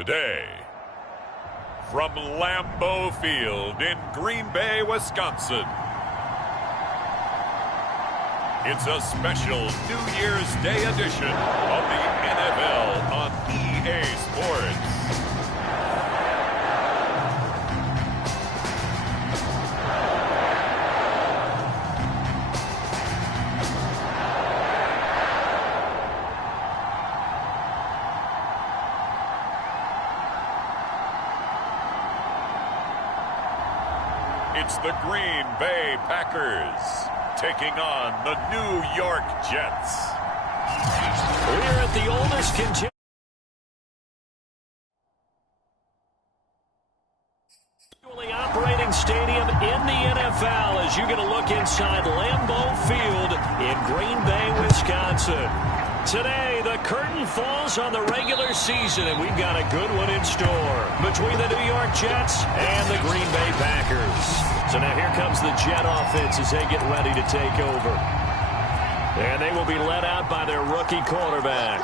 Today, from Lambeau Field in Green Bay, Wisconsin, it's a special New Year's Day edition of the NFL on EA Sports. It's the Green Bay Packers taking on the New York Jets. We're at the oldest continually operating stadium in the NFL as you get a look inside Lambeau Field in Green Bay, Wisconsin. Today, the curtain falls on the regular season, and we've got a good one in store between the New York Jets and the Green Bay Packers. So now here comes the Jet offense as they get ready to take over. And they will be led out by their rookie quarterback.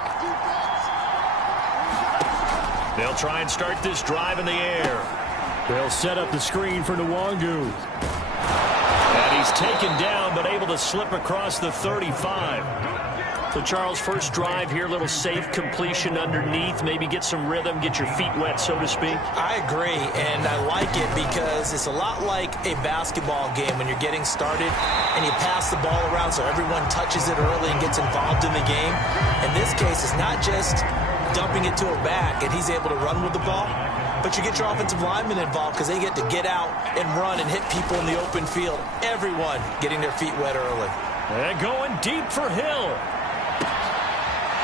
They'll try and start this drive in the air. They'll set up the screen for Nwangu. And he's taken down but able to slip across the 35. So, Charles, first drive here, little safe completion underneath, maybe get some rhythm, get your feet wet, so to speak. I agree, and I like it because it's a lot like a basketball game when you're getting started and you pass the ball around so everyone touches it early and gets involved in the game. In this case, it's not just dumping it to a back and he's able to run with the ball, but you get your offensive linemen involved because they get to get out and run and hit people in the open field. Everyone getting their feet wet early. And going deep for Hill.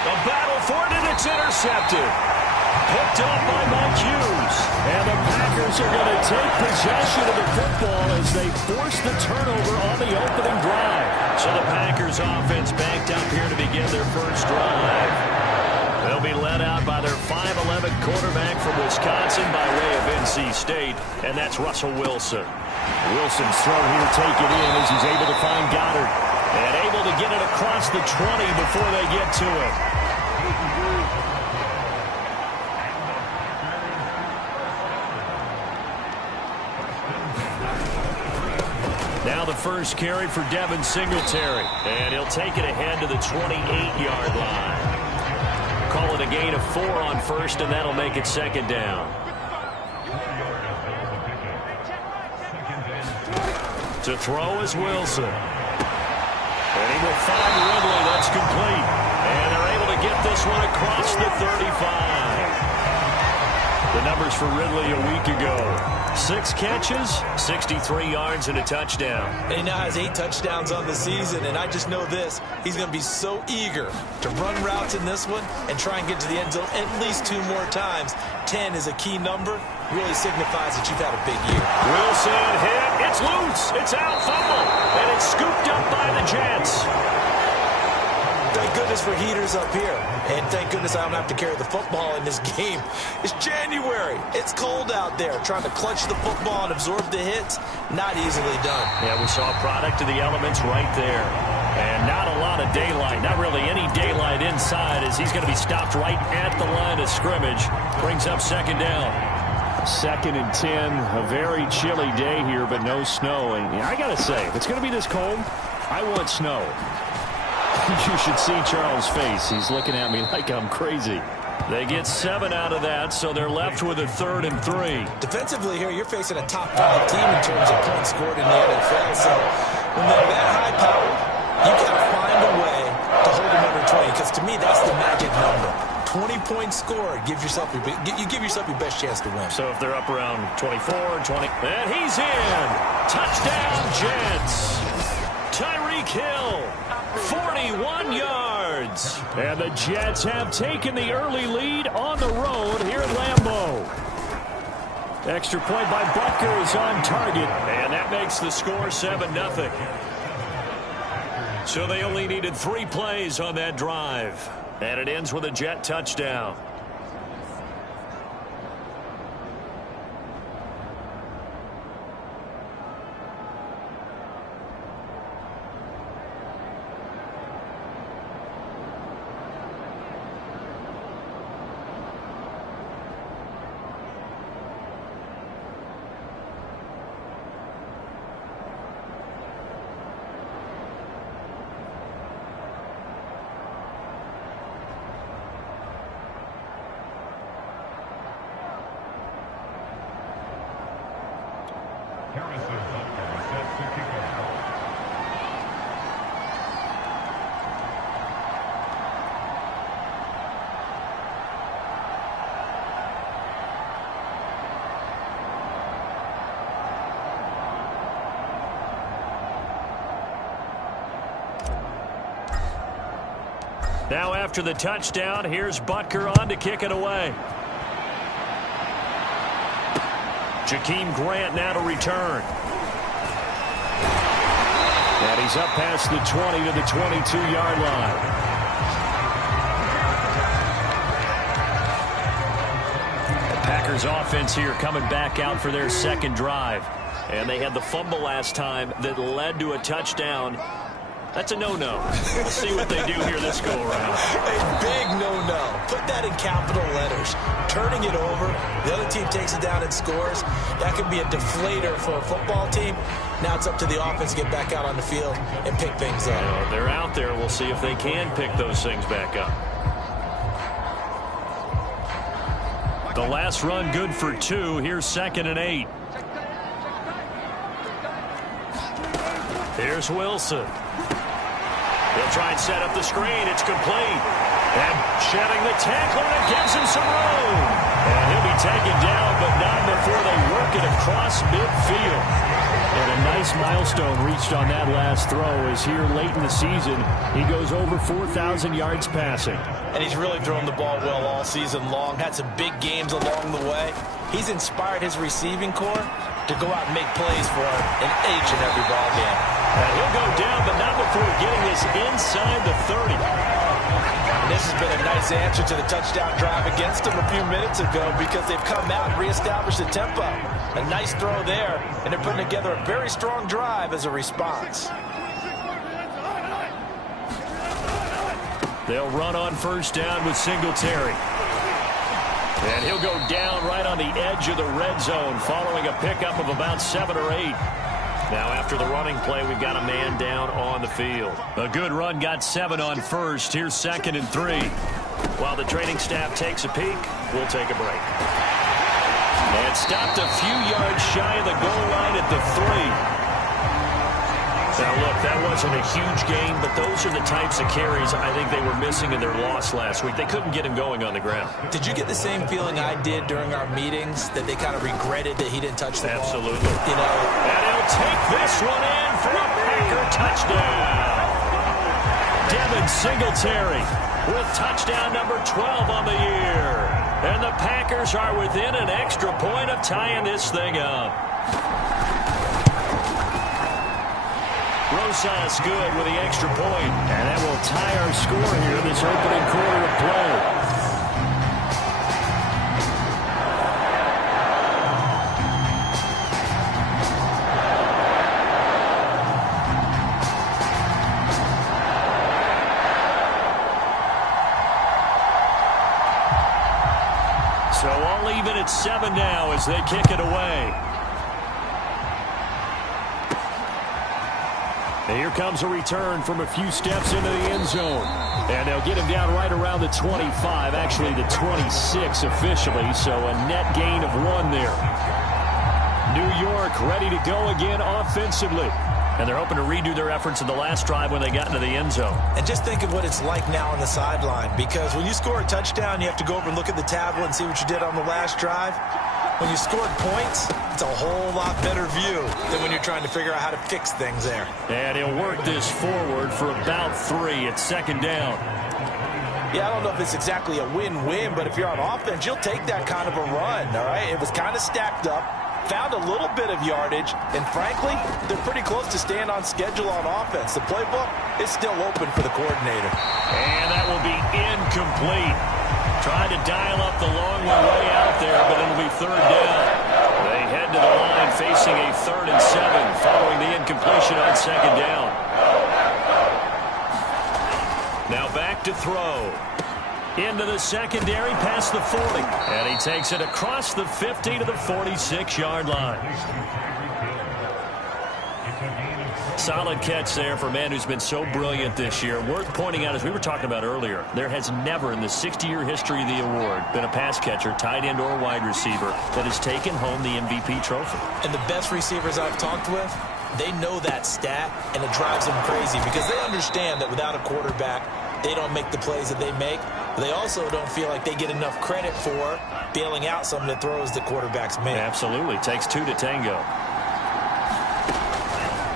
The battle for it, and it's intercepted. Picked up by Mike Hughes. And the Packers are going to take possession of the football as they force the turnover on the opening drive. So the Packers offense banked up here to begin their first drive. They'll be led out by their 5'11" quarterback from Wisconsin by way of NC State, and that's Russell Wilson. Wilson's throw here taken in as he's able to find Goddard. And able to get it across the 20 before they get to it. Now the first carry for Devin Singletary. And he'll take it ahead to the 28-yard line. Call it a gain of 4 on first, and that'll make it second down. To throw is Wilson. And he will find Ridley. That's complete. And they're able to get this one across the 35. The numbers for Ridley a week ago. 6 catches, 63 yards, and a touchdown. And he now has 8 touchdowns on the season, and I just know this. He's going to be so eager to run routes in this one and try and get to the end zone at least 2 more times. 10 is a key number. Really signifies that you've had a big year. Wilson hit. It's loose. It's out. Fumble. And it's scooped up by the Jets. Thank goodness for heaters up here. And thank goodness I don't have to carry the football in this game. It's January. It's cold out there. Trying to clutch the football and absorb the hits, not easily done. Yeah, we saw a product of the elements right there. And not a lot of daylight. Not really any daylight inside as he's going to be stopped right at the line of scrimmage. Brings up second down. 2nd and 10. A very chilly day here, but no snow. And I got to say, if it's going to be this cold, I want snow. You should see Charles' face. He's looking at me like I'm crazy. They get 7 out of that, so they're left with a 3rd and 3. Defensively here, you're facing a top 5 team in terms of points scored in the NFL. So when they're that high powered, you got to find a way to hold them under 20. Because to me, that's the magic number. 20 points scored. You give yourself your best chance to win. So if they're up around 24, 20. And he's in. Touchdown, Jets. Tyreek Hill. 41 yards. And the Jets have taken the early lead on the road here at Lambeau. Extra point by Butker is on target. And that makes the score 7-0. So they only needed 3 plays on that drive. And it ends with a Jet touchdown. Now after the touchdown, here's Butker on to kick it away. Jakeem Grant now to return. And he's up past the 20 to the 22-yard line. The Packers offense here coming back out for their second drive. And they had the fumble last time that led to a touchdown. That's a no-no. We'll see what they do here this go-around. A big no-no. Put that in capital letters. Turning it over, the other team takes it down and scores. That could be a deflator for a football team. Now it's up to the offense to get back out on the field and pick things up. Well, they're out there. We'll see if they can pick those things back up. The last run good for 2. Here's 2nd and 8. Here's Wilson. He'll try and set up the screen. It's complete. And shedding the tackler that gives him some room. And he'll be taken down, but not before they work it across midfield. And a nice milestone reached on that last throw as here late in the season, he goes over 4,000 yards passing. And he's really thrown the ball well all season long. Had some big games along the way. He's inspired his receiving corps to go out and make plays for him in each and every ball game. And he'll go down, but not before getting this inside the 30. And this has been a nice answer to the touchdown drive against them a few minutes ago because they've come out and reestablished the tempo. A nice throw there, and they're putting together a very strong drive as a response. They'll run on first down with Singletary. And he'll go down right on the edge of the red zone following a pickup of about 7 or 8. Now after the running play, we've got a man down on the field. A good run got 7 on first. Here's 2nd and 3. While the training staff takes a peek, we'll take a break. And stopped a few yards shy of the goal line at the 3. Now, look, that wasn't a huge gain, but those are the types of carries I think they were missing in their loss last week. They couldn't get him going on the ground. Did you get the same feeling I did during our meetings, that they kind of regretted that he didn't touch the ball? Absolutely. You know, and he'll take this one in for a Packer touchdown. Devin Singletary with touchdown number 12 on the year. And the Packers are within an extra point of tying this thing up. Rosas good with the extra point. And that will tie our score here this opening quarter of play. So all even at 7 now as they kick it away. And here comes a return from a few steps into the end zone. And they'll get him down right around the 25, actually the 26 officially, so a net gain of 1 there. New York ready to go again offensively. And they're hoping to redo their efforts in the last drive when they got into the end zone. And just think of what it's like now on the sideline, because when you score a touchdown, you have to go over and look at the tablet and see what you did on the last drive. When you scored points, it's a whole lot better view than when you're trying to figure out how to fix things there. And he'll work this forward for about 3 at 2nd down. Yeah, I don't know if it's exactly a win-win, but if you're on offense, you'll take that kind of a run, all right? It was kind of stacked up, found a little bit of yardage, and frankly, they're pretty close to staying on schedule on offense. The playbook is still open for the coordinator. And that will be incomplete. Tried to dial up the long way out there, but it'll be 3rd down. They head to the line facing a 3rd and 7 following the incompletion on 2nd down. Now back to throw. Into the secondary past the 40. And he takes it across the 50 to the 46-yard line. Solid catch there for a man who's been so brilliant this year. Worth pointing out, as we were talking about earlier, there has never in the 60-year history of the award been a pass catcher, tight end, or wide receiver that has taken home the MVP trophy. And the best receivers I've talked with, they know that stat, and it drives them crazy because they understand that without a quarterback, they don't make the plays that they make. They also don't feel like they get enough credit for bailing out some of the throws the quarterbacks make. Absolutely. Takes 2 to tango.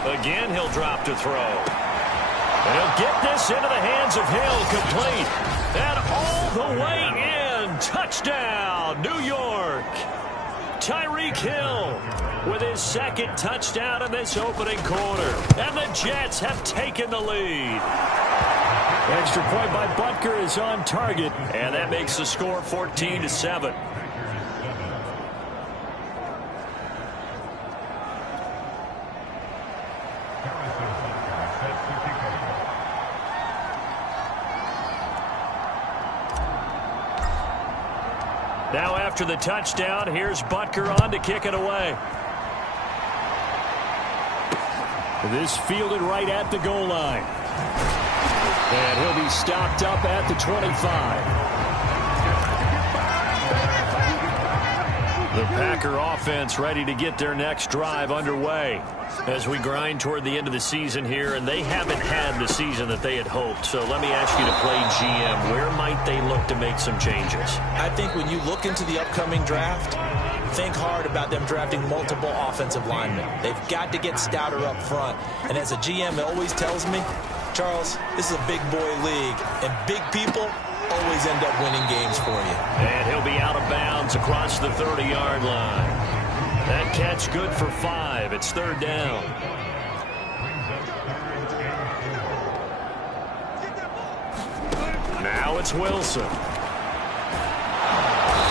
Again, he'll drop to throw. And he'll get this into the hands throws of Hill, complete. And all the way in. Touchdown, New York. Tyreek Hill with his second touchdown in this opening quarter. And the Jets have taken the lead. Extra point by Butker is on target. And that makes the score 14-7. Now after the touchdown, here's Butker on to kick it away. This fielded right at the goal line. And he'll be stopped up at the 25. The Packer offense ready to get their next drive underway as we grind toward the end of the season here, and they haven't had the season that they had hoped. So let me ask you to play GM. Where might they look to make some changes? I think when you look into the upcoming draft, think hard about them drafting multiple offensive linemen. They've got to get stouter up front. And as a GM always tells me, Charles, this is a big boy league, and big people always end up winning games for you. And he'll be out of bounds across the 30-yard line. That catch good for 5. It's third down. Now it's Wilson.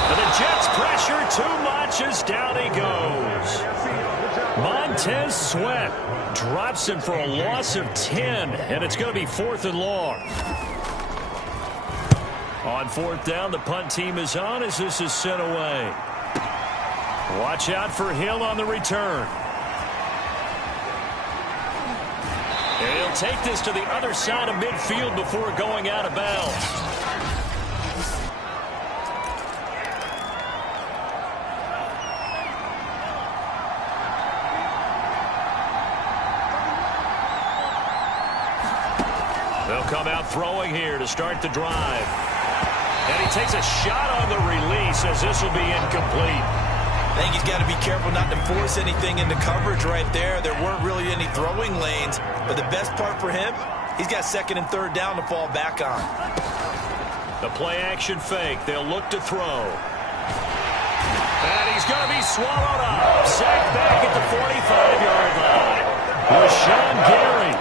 And the Jets pressure too much as down he goes. Montez Sweat drops him for a loss of 10, and it's going to be 4th and long. On 4th down, the punt team is on as this is sent away. Watch out for Hill on the return. And he'll take this to the other side of midfield before going out of bounds. They'll come out throwing here to start the drive. And he takes a shot on the release as this will be incomplete. I think he's got to be careful not to force anything into coverage right there. There weren't really any throwing lanes. But the best part for him, he's got 2nd and 3rd down to fall back on. The play action fake. They'll look to throw. And he's going to be swallowed up. Sacked back at the 45-yard line. Rashawn Gary.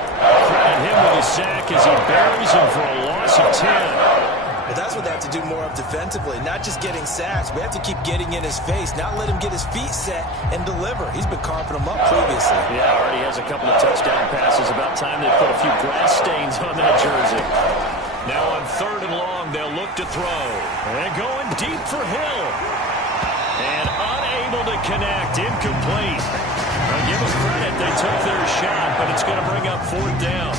Credit him with a sack as he buries him for a loss of 10. But that's what they have to do more of defensively, not just getting sacks. We have to keep getting in his face, not let him get his feet set and deliver. He's been carving them up previously. Yeah, already has a couple of touchdown passes. About time they put a few grass stains on that jersey. Now on 3rd and long, they'll look to throw. And going deep for Hill. And unable to connect, incomplete. Now give them credit, they took their shot, but it's going to bring up 4th down.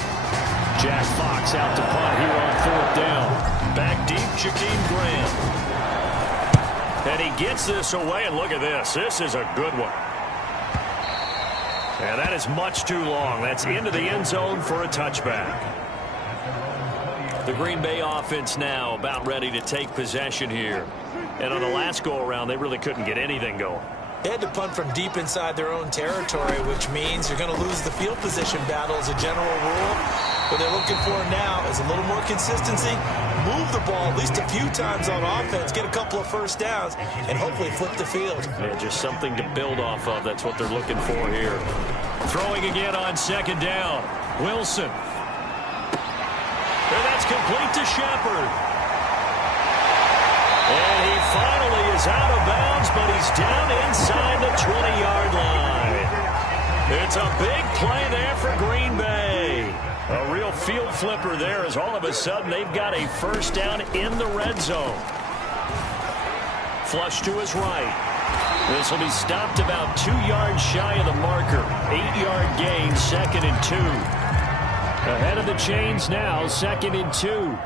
Jack Fox out to punt here on 4th down. Back deep, Jakeem Graham. And he gets this away, and look at this. This is a good one. And that is much too long. That's into the end zone for a touchback. The Green Bay offense now about ready to take possession here. And on the last go-around, they really couldn't get anything going. They had to punt from deep inside their own territory, which means you're going to lose the field position battle as a general rule. What they're looking for now is a little more consistency, move the ball at least a few times on offense, get a couple of first downs, and hopefully flip the field. Yeah, just something to build off of. That's what they're looking for here. Throwing again on 2nd down. Wilson. And that's complete to Shepard. And he finally is out of bounds, but he's down inside the 20-yard line. It's a big play there for Green Bay. A real field flipper there as all of a sudden they've got a first down in the red zone. Flush to his right. This will be stopped about 2 yards shy of the marker. 8-yard gain, 2nd and 2. Ahead of the chains now, 2nd and 2.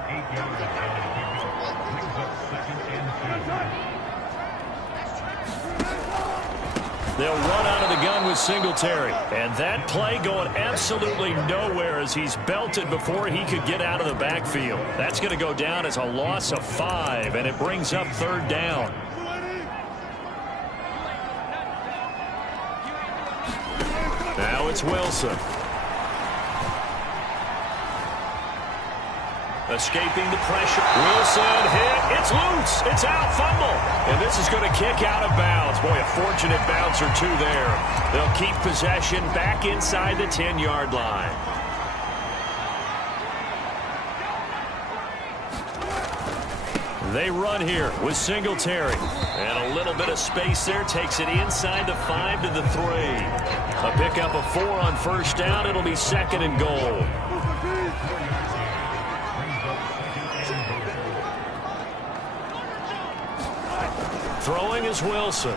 They'll run out of the gun with Singletary. And that play going absolutely nowhere as he's belted before he could get out of the backfield. That's going to go down as a loss of 5, and it brings up 3rd down. Now it's Wilson. Escaping the pressure. Wilson hit. It's loose. It's out. Fumble. And this is going to kick out of bounds. Boy, a fortunate bounce or two there. They'll keep possession back inside the 10-yard line. They run here with Singletary. And a little bit of space there. Takes it inside the 5 to the 3. A pickup of 4 on first down. It'll be 2nd and goal. Throwing is Wilson.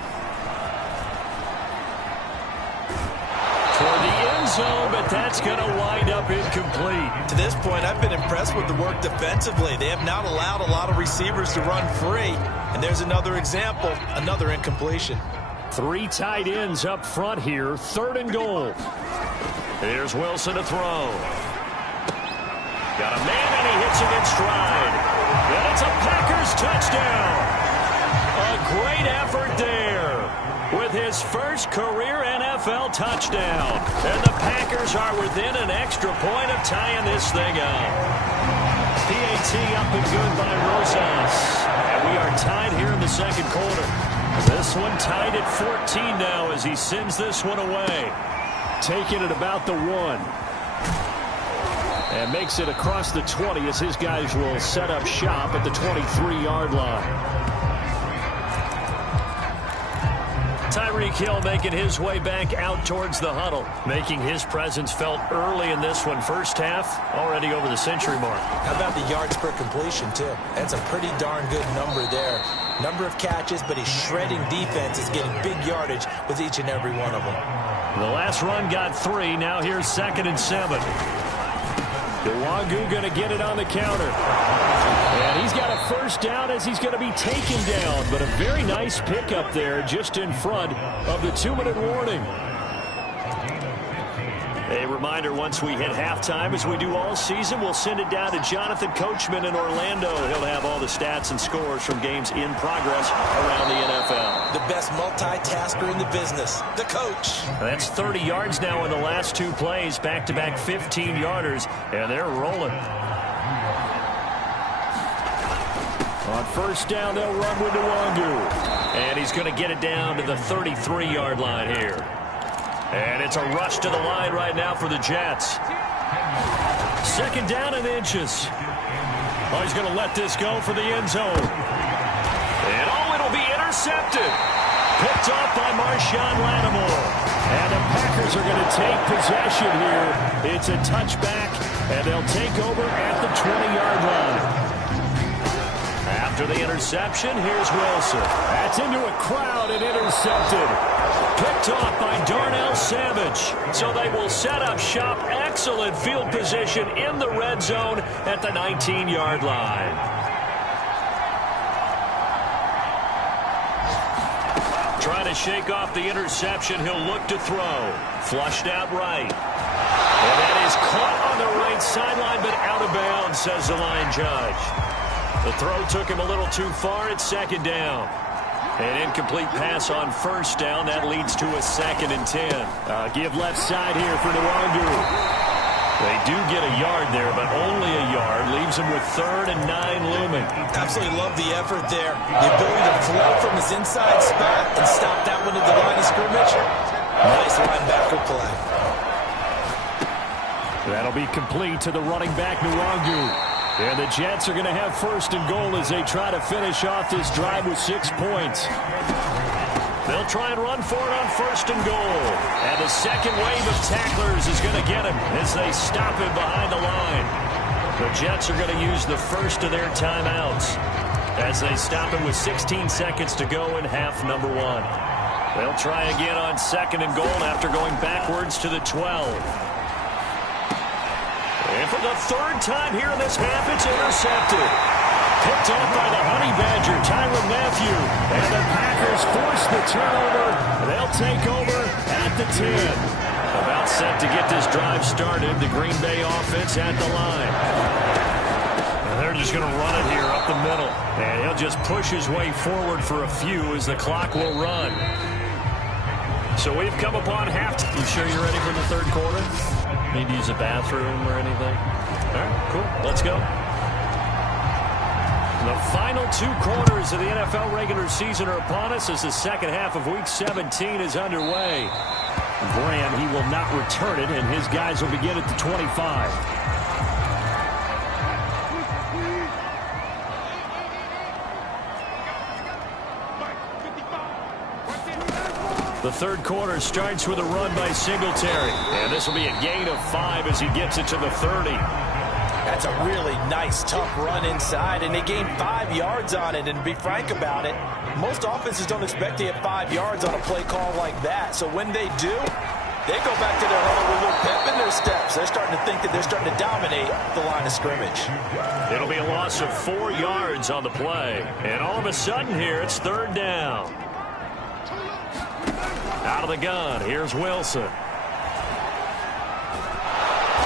Toward the end zone, but that's going to wind up incomplete. To this point, I've been impressed with the work defensively. They have not allowed a lot of receivers to run free. And there's another example, another incompletion. 3 tight ends up front here, 3rd and goal. Here's Wilson to throw. Got a man, and he hits it in stride. And it's a Packers touchdown. A great effort there with his first career NFL touchdown. And the Packers are within an extra point of tying this thing up. PAT up and good by Rosas. And we are tied here in the second quarter. This one tied at 14 now as he sends this one away. Taking it about the 1. And makes it across the 20 as his guys will set up shop at the 23-yard line. Tyreek Hill making his way back out towards the huddle, making his presence felt early in this one. First half, already over the century mark. How about the yards per completion, too? That's a pretty darn good number there. Number of catches, but his shredding defense is getting big yardage with each and every one of them. The last run got 3. Now here's 2nd and 7. Nwangu going to get it on the counter. And he's got a first down as he's going to be taken down. But a very nice pickup there just in front of the 2-minute warning. A reminder, once we hit halftime, as we do all season, we'll send it down to Jonathan Coachman in Orlando. He'll have all the stats and scores from games in progress around the NFL. The best multitasker in the business, the coach. That's 30 yards now in the last 2 plays, back-to-back 15-yarders, and they're rolling. On first down, they'll run with Nwangu. And he's going to get it down to the 33-yard line here. And it's a rush to the line right now for the Jets. 2nd down and inches. Oh, he's going to let this go for the end zone. And it'll be intercepted. Picked off by Marshawn Lattimore. And the Packers are going to take possession here. It's a touchback, and they'll take over at the 20-yard line. After the interception, here's Wilson. That's into a crowd and intercepted. Picked off by Darnell Savage. So they will set up shop. Excellent field position in the red zone at the 19-yard line. Trying to shake off the interception. He'll look to throw. Flushed out right. And that is caught on the right sideline, but out of bounds, says the line judge. The throw took him a little too far. It's 2nd down. An incomplete pass on first down. That leads to a 2nd and 10. Give left side here for Nwangu. They do get a yard there, but only a yard. Leaves him with 3rd and 9 looming. Absolutely love the effort there. The ability to flow from his inside spot and stop that one at the line of scrimmage. Nice linebacker play. That'll be complete to the running back, Nwangu. And the Jets are going to have 1st and goal as they try to finish off this drive with 6 points. They'll try and run for it on 1st and goal. And the second wave of tacklers is going to get him as they stop him behind the line. The Jets are going to use the first of their timeouts as they stop him with 16 seconds to go in half number 1. They'll try again on 2nd and goal after going backwards to the 12. And for the 3rd time here in this half, it's intercepted. Picked off by the Honey Badger, Tyrann Mathieu. And the Packers force the turnover. They'll take over at the 10. About set to get this drive started. The Green Bay offense at the line. And they're just going to run it here up the middle. And he'll just push his way forward for a few as the clock will run. So we've come upon halftime. You sure you're ready for the 3rd quarter? Need to use a bathroom or anything? All right, cool. Let's go. The final 2 quarters of the NFL regular season are upon us as the second half of Week 17 is underway. Graham, he will not return it, and his guys will begin at the 25. The third quarter starts with a run by Singletary. And this will be a gain of 5 as he gets it to the 30. That's a really nice, tough run inside, and they gained 5 yards on it. And to be frank about it, most offenses don't expect to get 5 yards on a play call like that. So when they do, they go back to their huddle with a little pep in their steps. They're starting to think that they're starting to dominate the line of scrimmage. It'll be a loss of 4 yards on the play. And all of a sudden here, it's third down. Out of the gun, here's Wilson.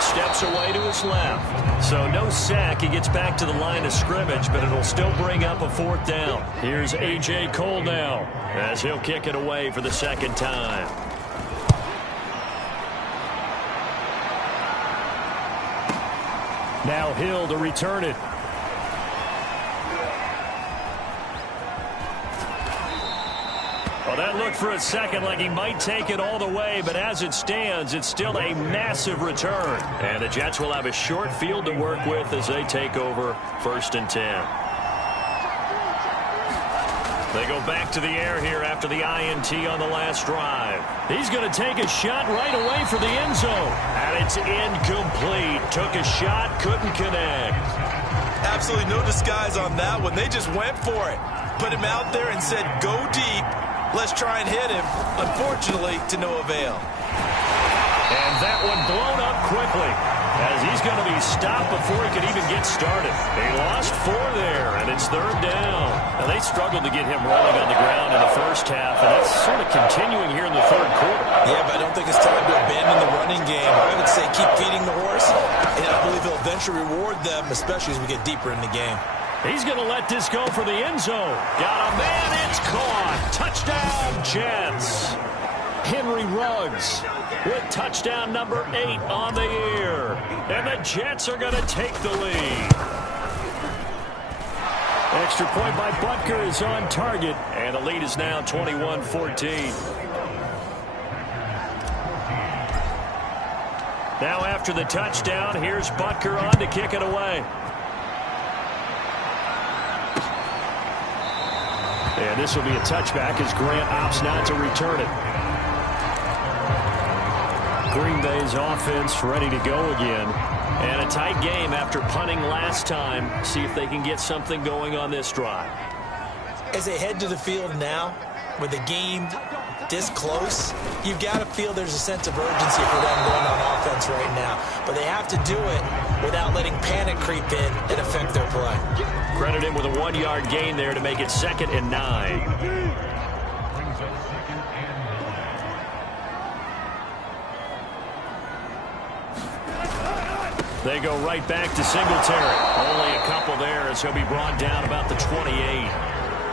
Steps away to his left. So no sack. He gets back to the line of scrimmage, but it'll still bring up a 4th down. Here's A.J. Cole now as he'll kick it away for the second time. Now Hill to return it. Well, that looked for a second like he might take it all the way, but as it stands, it's still a massive return. And the Jets will have a short field to work with as they take over 1st and 10. They go back to the air here after the INT on the last drive. He's going to take a shot right away for the end zone. And it's incomplete. Took a shot, couldn't connect. Absolutely no disguise on that one. They just went for it. Put him out there and said, go deep. Let's try and hit him. Unfortunately, to no avail. And that one blown up quickly as he's going to be stopped before he could even get started. He lost 4 there, and it's third down. Now, they struggled to get him rolling on the ground in the first half, and that's sort of continuing here in the third quarter. Yeah, but I don't think it's time to abandon the running game. I would say keep feeding the horse, and I believe he'll eventually reward them, especially as we get deeper in the game. He's going to let this go for the end zone. Got a man, it's caught. Touchdown, Jets. Henry Ruggs with touchdown number 8 on the year. And the Jets are going to take the lead. Extra point by Butker is on target. And the lead is now 21-14. Now after the touchdown, here's Butker on to kick it away. And this will be a touchback as Grant opts not to return it. Green Bay's offense ready to go again. And a tight game after punting last time. See if they can get something going on this drive. As they head to the field now, with the game this close, you've got to feel there's a sense of urgency for them going on offense right now. But they have to do it without letting panic creep in and affect their play. Credit him with a 1-yard gain there to make it 2nd and 9. They go right back to Singletary. Only a couple there as he'll be brought down about the 28.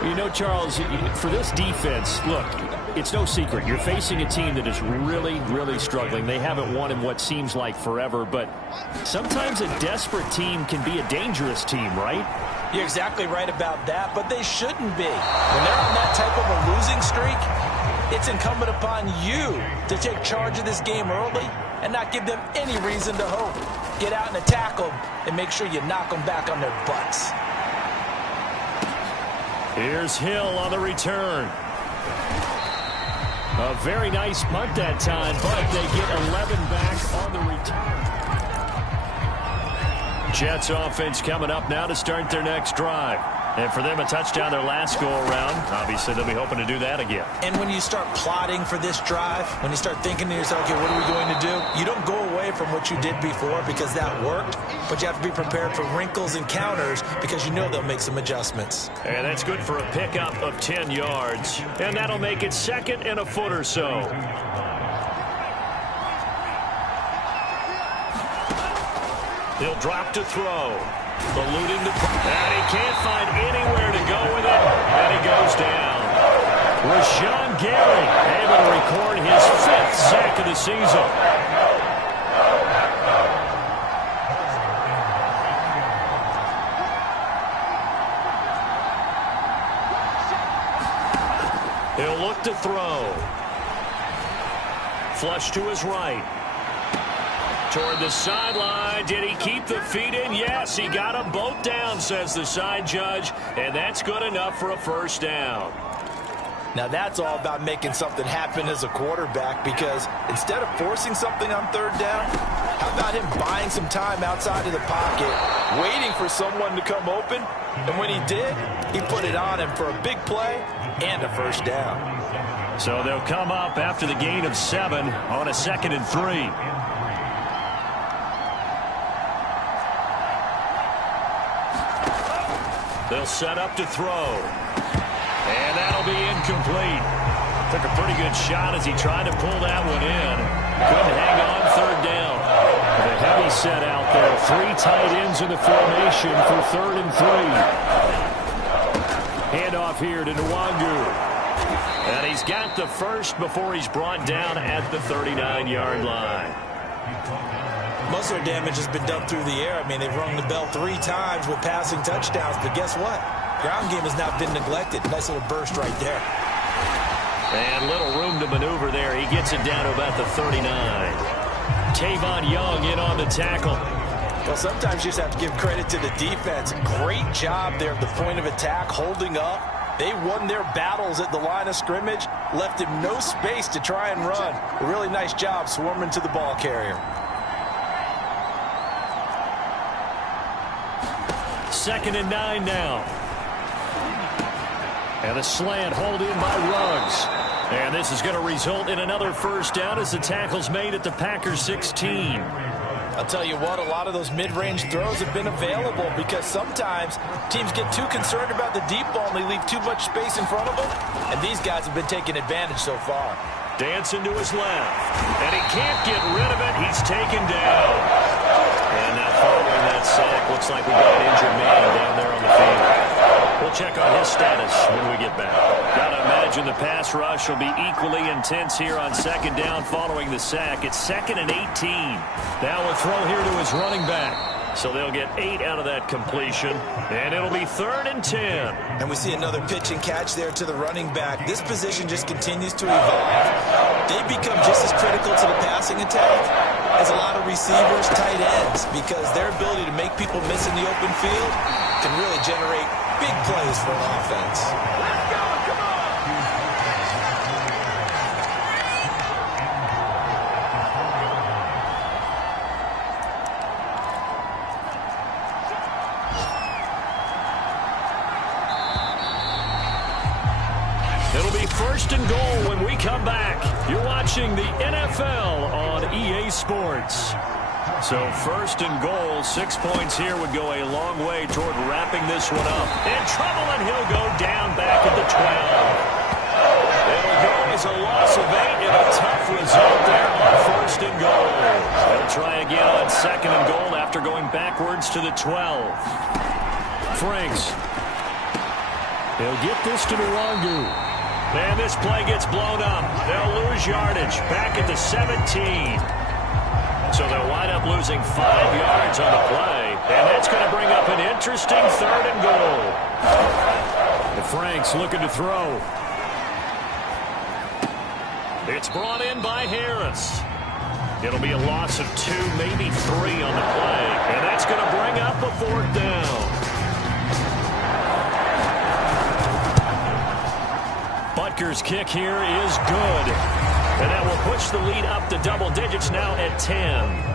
You know, Charles, for this defense, look, it's no secret. You're facing a team that is really, really struggling. They haven't won in what seems like forever, but sometimes a desperate team can be a dangerous team, right? You're exactly right about that, but they shouldn't be. When they're on that type of a losing streak, it's incumbent upon you to take charge of this game early and not give them any reason to hope. Get out and attack them and make sure you knock them back on their butts. Here's Hill on the return. A very nice punt that time, but they get 11 back on the return. Jets offense coming up now to start their next drive. And for them, a touchdown their last go-around. Obviously, they'll be hoping to do that again. And when you start plotting for this drive, when you start thinking to yourself, okay, what are we going to do? You don't go away from what you did before because that worked, but you have to be prepared for wrinkles and counters because you know they'll make some adjustments. And that's good for a pickup of 10 yards. And that'll make it 2nd and a foot or so. He'll drop to throw. Eluding the... And he can't find anywhere to go with it. And he goes down. Rashawn Gary able to record his 5th sack of the season. He'll look to throw. Flush to his right. Toward the sideline. Did he keep the feet in? Yes, he got them both down, says the side judge. And that's good enough for a first down. Now that's all about making something happen as a quarterback, because instead of forcing something on third down, how about him buying some time outside of the pocket, waiting for someone to come open, and when he did, he put it on him for a big play and a first down. So they'll come up after the gain of 7 on a 2nd and 3. They'll set up to throw. And that'll be incomplete. Took a pretty good shot as he tried to pull that one in. Couldn't hang on third down. The heavy set out there. 3 tight ends in the formation for 3rd and 3. Handoff here to Nwangu. And he's got the first before he's brought down at the 39-yard line. Most of their damage has been done through the air. I mean, they've rung the bell 3 times with passing touchdowns, but guess what? Ground game has not been neglected. Nice little burst right there. And little room to maneuver there. He gets it down to about the 39. Tavon Young in on the tackle. Well, sometimes you just have to give credit to the defense. Great job there at the point of attack, holding up. They won their battles at the line of scrimmage, left him no space to try and run. A really nice job swarming to the ball carrier. 2nd and 9 now. And a slant hold in by Ruggs. And this is going to result in another first down as the tackle's made at the Packers 16. I'll tell you what, a lot of those mid-range throws have been available because sometimes teams get too concerned about the deep ball and they leave too much space in front of them. And these guys have been taking advantage so far. Dancing to his left. And he can't get rid of it. He's taken down. And now following that sack, looks like we got an injured man down there on the field. We'll check on his status when we get back. Gotta imagine the pass rush will be equally intense here on 2nd down following the sack. It's 2nd and 18. Now a throw here to his running back. So they'll get 8 out of that completion. And it'll be 3rd and 10. And we see another pitch and catch there to the running back. This position just continues to evolve. They become just as critical to the passing attack as a lot of receivers, tight ends, because their ability to make people miss in the open field can really generate big plays for an offense. Let's go, come on! It'll be 1st and goal when we come back. You're watching the NFL on EA Sports. So 1st and goal, 6 points here would go a long way toward wrapping this one up. In trouble, and he'll go down back at the 12. It'll go as a loss of 8 and a tough result there on 1st and goal. They'll try again on 2nd and goal after going backwards to the 12. Franks. He'll get this to Nwangu. And this play gets blown up. They'll lose yardage back at the 17. So they'll wind up losing 5 yards on the play. And that's going to bring up an interesting 3rd and goal. And Franks looking to throw. It's brought in by Harris. It'll be a loss of 2, maybe 3 on the play. And that's going to bring up a 4th down. Butker's kick here is good. And that will push the lead up to double digits now at 10.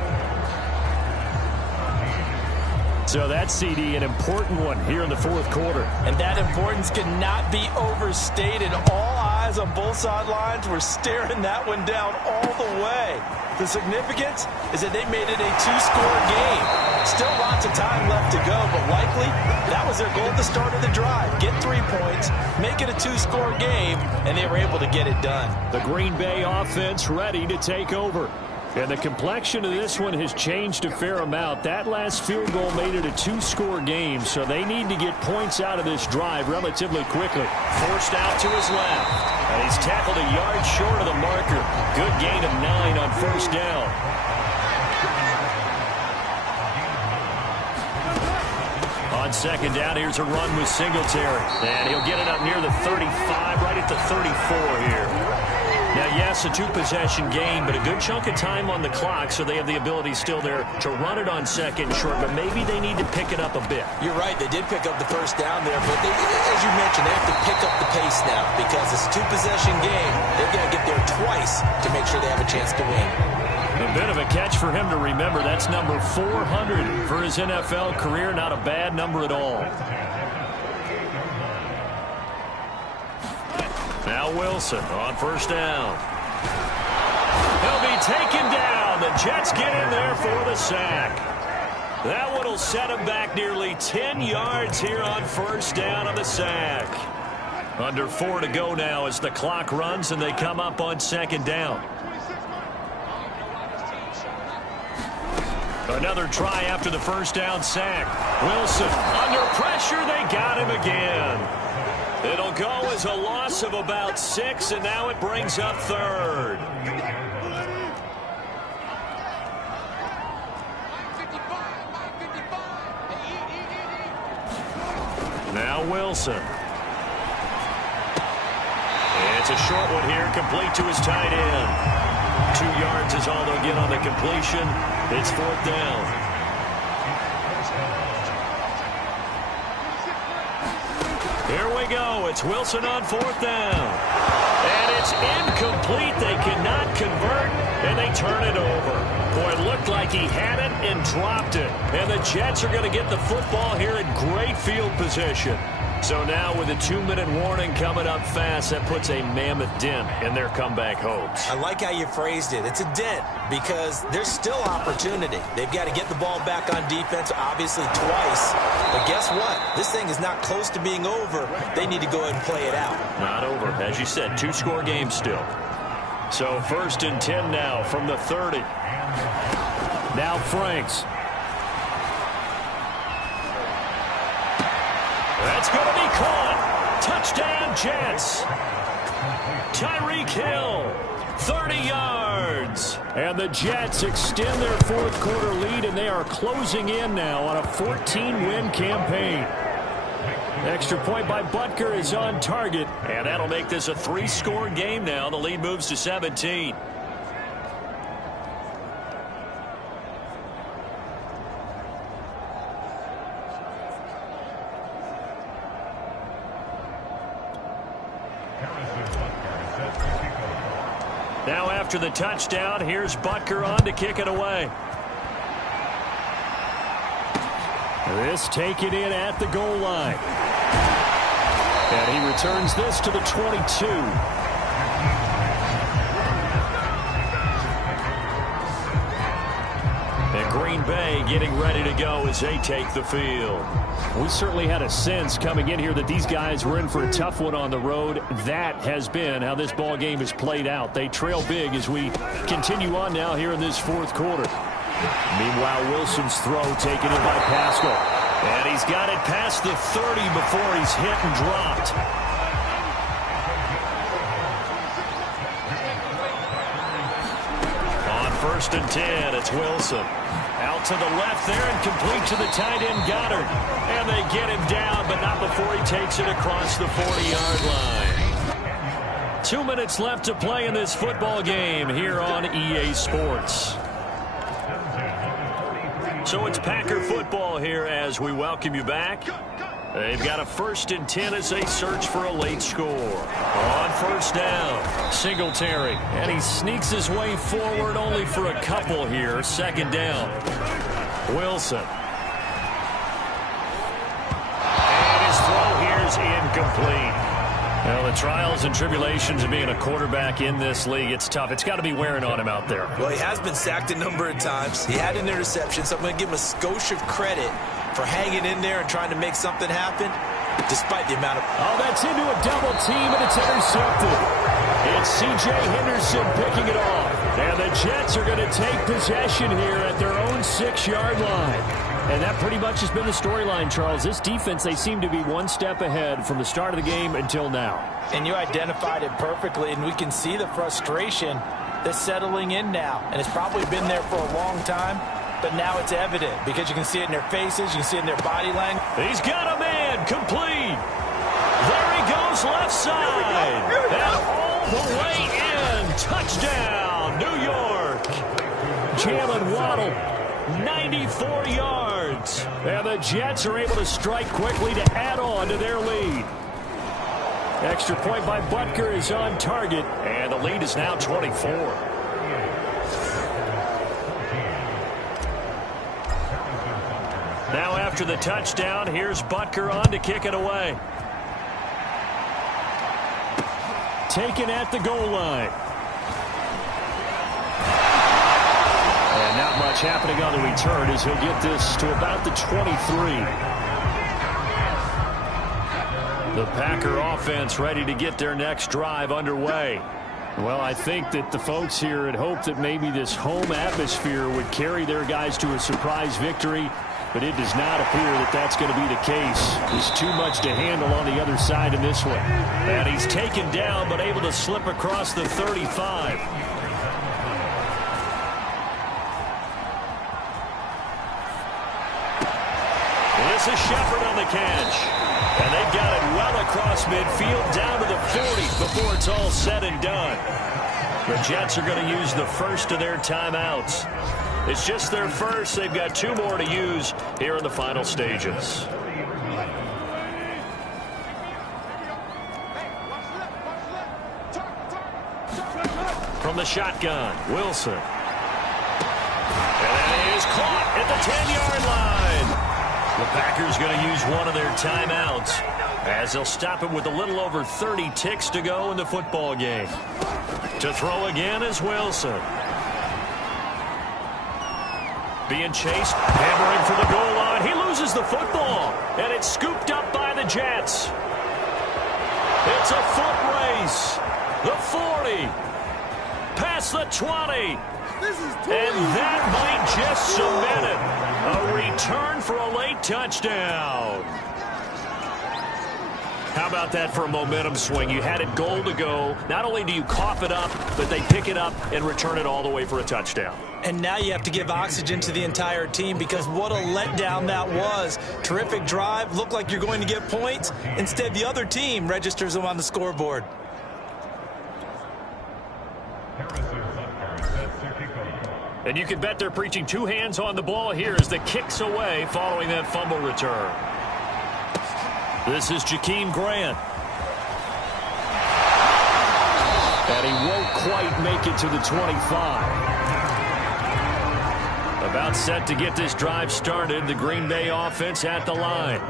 So that, CD, an important one here in the 4th quarter. And that importance cannot be overstated. All eyes on both sidelines were staring that one down all the way. The significance is that they made it a 2-score game. Still lots of time left to go, but likely that was their goal at the start of the drive. Get 3 points, make it a 2-score game, and they were able to get it done. The Green Bay offense ready to take over. And the complexion of this one has changed a fair amount. That last field goal made it a 2-score game, so they need to get points out of this drive relatively quickly. Forced out to his left. And he's tackled a yard short of the marker. Good gain of 9 on 1st down. On On second down, here's a run with Singletary. And he'll get it up near the 35, right at the 34 here. Now, yes, a two-possession game, but a good chunk of time on the clock, so they have the ability still there to run it on second and short, but maybe they need to pick it up a bit. You're right. They did pick up the first down there, but they, as you mentioned, they have to pick up the pace now because it's a two-possession game. They've got to get there twice to make sure they have a chance to win. A bit of a catch for him to remember. That's number 400 for his NFL career. Not a bad number at all. Now Wilson on first down. He'll be taken down. The Jets get in there for the sack. That one will set him back nearly 10 yards here on first down on the sack. Under 4 to go now as the clock runs and they come up on second down. Another try after the first down sack. Wilson under pressure. They got him again. It'll go as a loss of about 6, and now it brings up third. Now Wilson. It's a short one here, complete to his tight end. 2 yards is all they'll get on the completion. It's fourth down. Here we go. It's Wilson on fourth down. And it's incomplete. They cannot convert, and they turn it over. Boy, it looked like he had it and dropped it. And the Jets are going to get the football here in great field position. So now with a 2-minute warning coming up fast, that puts a mammoth dent in their comeback hopes. I like how you phrased it. It's a dent because there's still opportunity. They've got to get the ball back on defense, obviously twice. But guess what? This thing is not close to being over. They need to go ahead and play it out. Not over. As you said, 2-score game still. So first and 10 now from the 30. Now Franks. That's going to be caught. Touchdown, Jets. Tyreek Hill, 30 yards. And the Jets extend their fourth quarter lead, and they are closing in now on a 14-win campaign. Extra point by Butker is on target, and that'll make this a 3-score game now. The lead moves to 17. Now after the touchdown, here's Butker on to kick it away. This taken in at the goal line. And he returns this to the 22. And Green Bay getting ready to go as they take the field. We certainly had a sense coming in here that these guys were in for a tough one on the road. That has been how this ball game has played out. They trail big as we continue on now here in this fourth quarter. Meanwhile, Wilson's throw taken in by Pascal. And he's got it past the 30 before he's hit and dropped. On first and 10, it's Wilson. Out to the left there and complete to the tight end Goddard. And they get him down, but not before he takes it across the 40-yard line. 2 minutes left to play in this football game here on EA Sports. So it's Packer football here as we welcome you back. They've got a first and 10 as they search for a late score. On first down, Singletary. And he sneaks his way forward only for a couple here. Second down, Wilson. And his throw here is incomplete. Well, the trials and tribulations of being a quarterback in this league, it's tough. It's got to be wearing on him out there. Well, he has been sacked a number of times. He had an interception, so I'm going to give him a skosh of credit for hanging in there and trying to make something happen, despite the amount of... Oh, that's into a double team, and it's intercepted. It's C.J. Henderson picking it off. And the Jets are going to take possession here at their own 6-yard line. And that pretty much has been the storyline, Charles. This defense, they seem to be one step ahead from the start of the game until now. And you identified it perfectly, and we can see the frustration that's settling in now. And it's probably been there for a long time. but now it's evident because you can see it in their faces, you can see it in their body language. He's got a man, complete. There he goes, left side. And all the way in. Touchdown, New York. Jalen Waddle, 94 yards. And the Jets are able to strike quickly to add on to their lead. Extra point by Butker is on target, and the lead is now 24. Now after the touchdown, here's Butker on to kick it away. Taken at the goal line. And not much happening on the return as he'll get this to about the 23. The Packer offense ready to get their next drive underway. Well, I think that the folks here had hoped that maybe this home atmosphere would carry their guys to a surprise victory, but it does not appear that that's going to be the case. There's too much to handle on the other side in this one. And he's taken down but able to slip across the 35. This is Shepard on the catch. And they've got it well across midfield down to the 40 before it's all said and done. The Jets are going to use the first of their timeouts. It's just their first. They've got 2 more to use here in the final stages. From the shotgun, Wilson. And that is caught at the 10-yard line. The Packers going to use one of their timeouts as they'll stop it with a little over 30 ticks to go in the football game. To throw again is Wilson. Being chased, hammering for the goal line. He loses the football, and it's scooped up by the Jets. It's a foot race. The 40. Past the 20. And that might just cement it. A return for a late touchdown. How about that for a momentum swing? You had it goal to go. Not only do you cough it up, but they pick it up and return it all the way for a touchdown. And now you have to give oxygen to the entire team because what a letdown that was. Terrific drive. Looked like you're going to get points. Instead, the other team registers them on the scoreboard. And you can bet they're preaching 2 hands on the ball here as the kick's away following that fumble return. This is Jakeem Grant. And he won't quite make it to the 25. About set to get this drive started, the Green Bay offense at the line.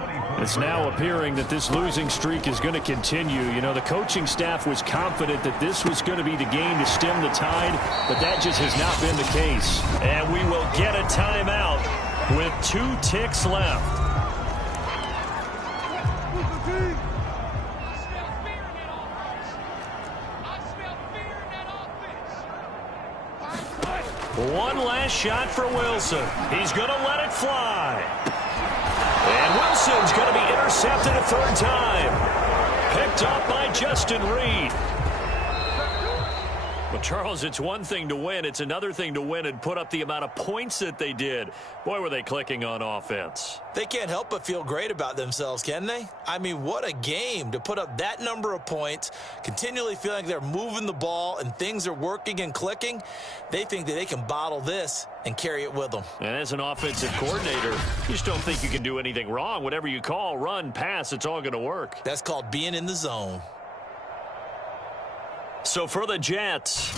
It's now appearing that this losing streak is going to continue. You know, the coaching staff was confident that this was going to be the game to stem the tide, but that just has not been the case. And we will get a timeout with 2 ticks left. One last shot for Wilson. He's going to let it fly. And Wilson's going to be intercepted a 3rd time. Picked up by Justin Reed. Well, Charles, it's one thing to win. It's another thing to win and put up the amount of points that they did. Boy, were they clicking on offense. They can't help but feel great about themselves, can they? I mean, what a game to put up that number of points, continually feeling like they're moving the ball and things are working and clicking. They think that they can bottle this and carry it with them. And as an offensive coordinator, you just don't think you can do anything wrong. Whatever you call, run, pass, it's all going to work. That's called being in the zone. So for the Jets,